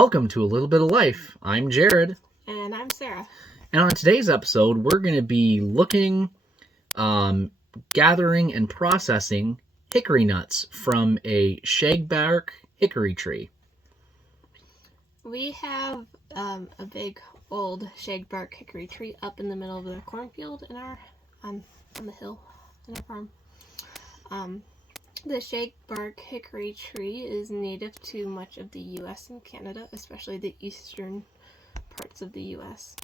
Welcome to A Little Bit of Life. I'm Jared. And I'm Sarah. And on today's episode, we're going to be looking, gathering, and processing hickory nuts from a shagbark hickory tree. We have a big old shagbark hickory tree up in the middle of the cornfield on the hill in our farm. The shagbark hickory tree is native to much of the U.S. and Canada, especially the eastern parts of the U.S.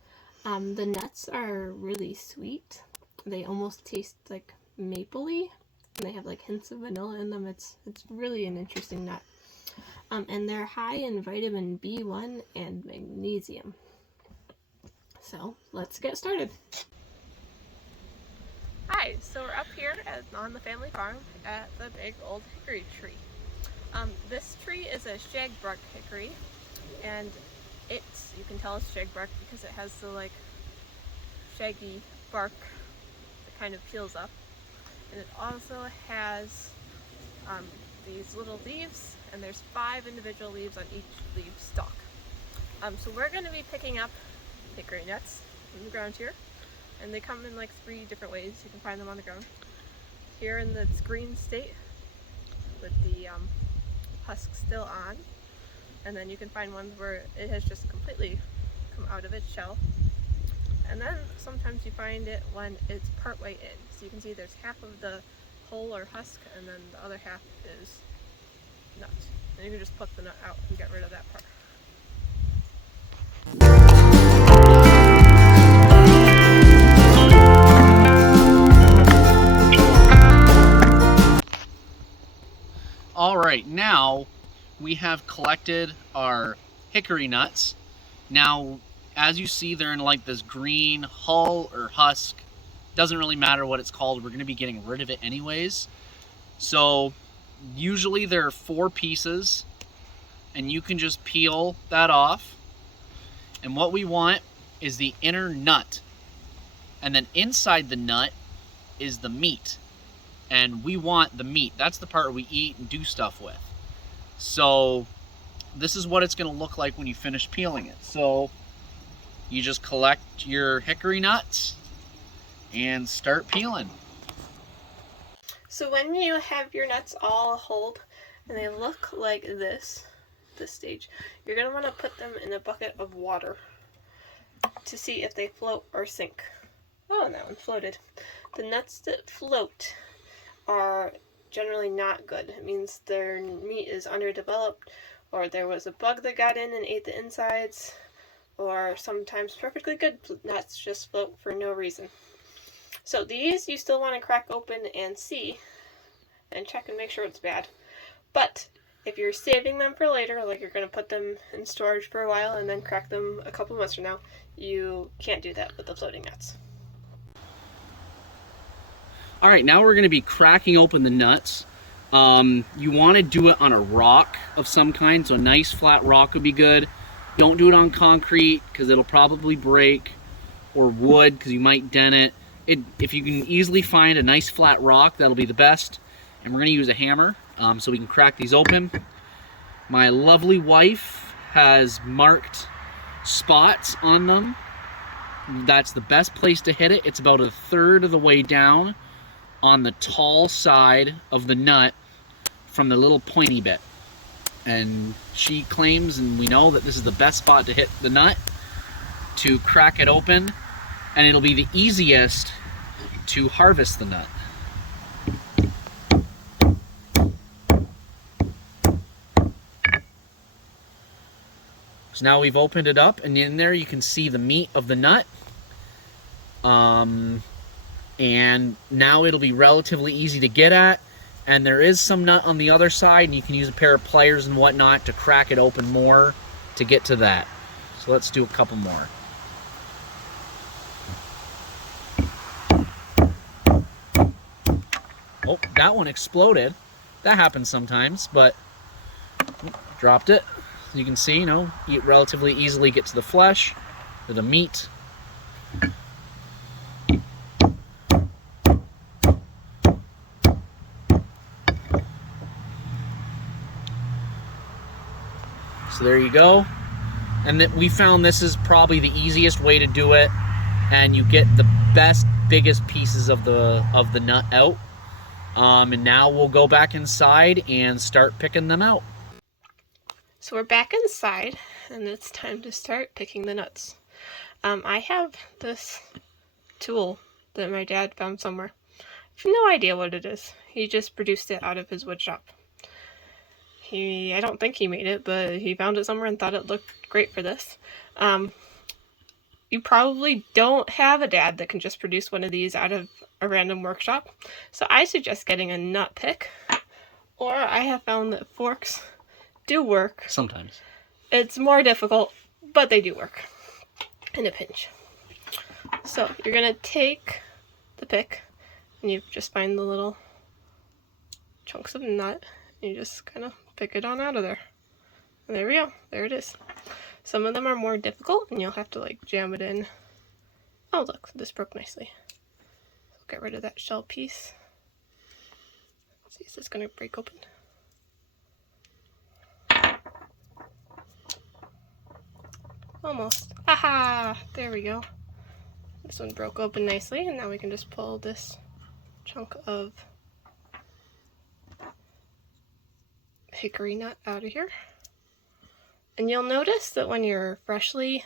The nuts are really sweet. They almost taste like mapley, and they have like hints of vanilla in them. It's really an interesting nut. And they're high in vitamin B1 and magnesium. So let's get started. Hi, so we're up here on the family farm at the big old hickory tree. This tree is a shagbark hickory, and you can tell it's shagbark because it has the like shaggy bark that kind of peels up, and it also has these little leaves, and there's 5 individual leaves on each leaf stalk. So we're going to be picking up hickory nuts from the ground here. And they come in like 3 different ways. You can find them on the ground. Here in the green state with the husk still on. And then you can find ones where it has just completely come out of its shell. And then sometimes you find it when it's partway in. So you can see there's half of the hull or husk, and then the other half is nut. And you can just pluck the nut out and get rid of that part. All right, now we have collected our hickory nuts. Now, as you see, they're in like this green hull or husk. Doesn't really matter what it's called. We're going to be getting rid of it anyways. So usually there are 4 pieces, and you can just peel that off. And what we want is the inner nut. And then inside the nut is the meat. And we want the meat. That's the part we eat and do stuff with. So this is what it's going to look like when you finish peeling it. So you just collect your hickory nuts and start peeling. So when you have your nuts all hulled and they look like this stage, you're going to want to put them in a bucket of water to see if they float or sink. Oh, and that one floated. The nuts that float are generally not good. It means their meat is underdeveloped, or there was a bug that got in and ate the insides, or sometimes perfectly good nuts just float for no reason. So these you still want to crack open and see and check and make sure it's bad. But if you're saving them for later, like you're going to put them in storage for a while and then crack them a couple months from now, you can't do that with the floating nuts. All right, now we're going to be cracking open the nuts. You want to do it on a rock of some kind, so a nice flat rock would be good. Don't do it on concrete because it'll probably break, or wood because you might dent it. If you can easily find a nice flat rock, that'll be the best. And we're going to use a hammer so we can crack these open. My lovely wife has marked spots on them. That's the best place to hit it. It's about 1/3 of the way down on the tall side of the nut from the little pointy bit. And she claims, and we know, that this is the best spot to hit the nut, to crack it open, and it'll be the easiest to harvest the nut. So now we've opened it up, and in there you can see the meat of the nut. And now it'll be relatively easy to get at, and there is some nut on the other side, and you can use a pair of pliers and whatnot to crack it open more to get to that. So let's do a couple more. Oh, that one exploded. That happens sometimes, but dropped it. So you can see, you relatively easily get to the flesh or the meat. So there you go. And that we found this is probably the easiest way to do it, and you get the best, biggest pieces of the nut out. And now we'll go back inside and start picking them out. So we're back inside, and it's time to start picking the nuts. I have this tool that my dad found somewhere. I have no idea what it is. He just produced it out of his wood shop. I don't think he made it, but he found it somewhere and thought it looked great for this. You probably don't have a dad that can just produce one of these out of a random workshop. So I suggest getting a nut pick, or I have found that forks do work. Sometimes. It's more difficult, but they do work in a pinch. So you're gonna take the pick, and you just find the little chunks of nut, and you just kind of pick it on out of there. And there we go. There it is. Some of them are more difficult, and you'll have to like jam it in. Oh look, this broke nicely. So get rid of that shell piece. Let's see, is this gonna break open? Almost. Aha! There we go. This one broke open nicely, and now we can just pull this chunk of hickory nut out of here. And you'll notice that when you're freshly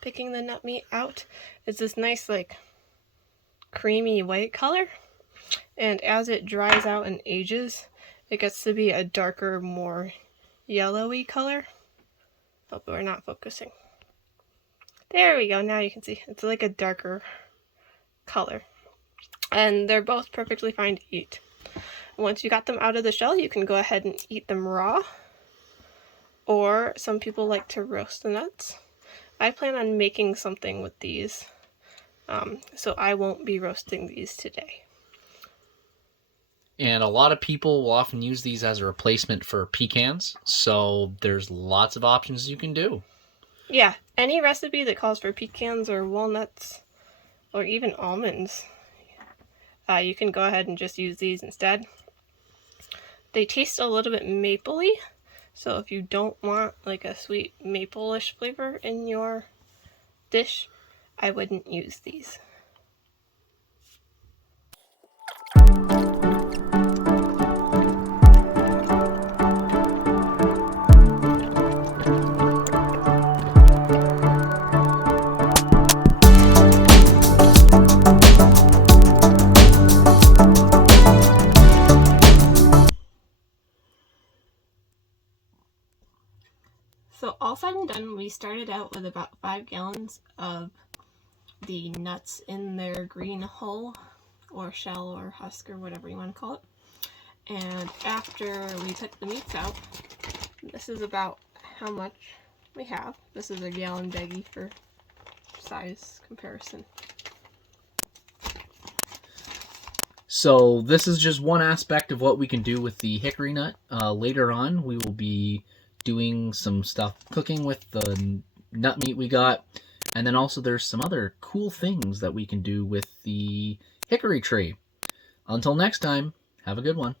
picking the nut meat out, it's this nice like creamy white color, and as it dries out and ages, it gets to be a darker, more yellowy color. Oh, but we're not focusing. There we go, now you can see. It's like a darker color. And they're both perfectly fine to eat. Once you got them out of the shell, you can go ahead and eat them raw. Or some people like to roast the nuts. I plan on making something with these, so I won't be roasting these today. And a lot of people will often use these as a replacement for pecans, so there's lots of options you can do. Yeah, any recipe that calls for pecans or walnuts or even almonds, you can go ahead and just use these instead. They taste a little bit mapley, so if you don't want like a sweet maple-ish flavor in your dish, I wouldn't use these. So all said and done, we started out with about 5 gallons of the nuts in their green hull or shell or husk or whatever you want to call it. And after we took the meats out, this is about how much we have. This is a gallon baggie for size comparison. So this is just one aspect of what we can do with the hickory nut. Later on, we will be doing some stuff cooking with the nut meat we got. And then also there's some other cool things that we can do with the hickory tree. Until next time, have a good one.